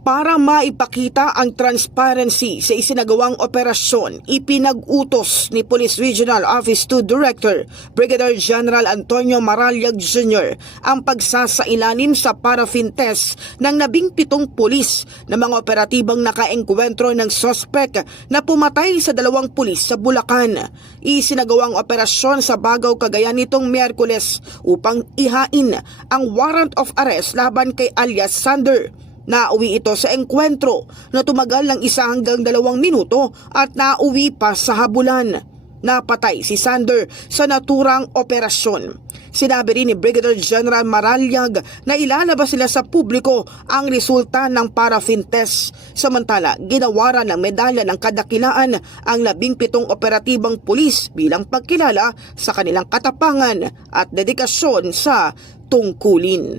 Para maipakita ang transparency sa isinagawang operasyon, ipinag-utos ni Police Regional Office 2 Director Brigadier General Antonio Maralyag Jr. ang pagsasailalim sa paraffin test ng nabing pitong pulis na mga operatibang nakaengkwentro ng sospek na pumatay sa dalawang pulis sa Bulacan. Isinagawang operasyon sa Bagaw, Cagayan nitong Miyerkules upang ihain ang warrant of arrest laban kay alias Sander. Nauwi ito sa engkwentro na tumagal ng isa hanggang dalawang minuto at nauwi pa sa habulan. Napatay si Sander sa naturang operasyon. Sinabi rin ni Brigadier General Maralyag na ilalabas sila sa publiko ang resulta ng paraffin test. Samantala, ginawaran ng medalya ng kadakilaan ang labing pitong operatibang pulis bilang pagkilala sa kanilang katapangan at dedikasyon sa tungkulin.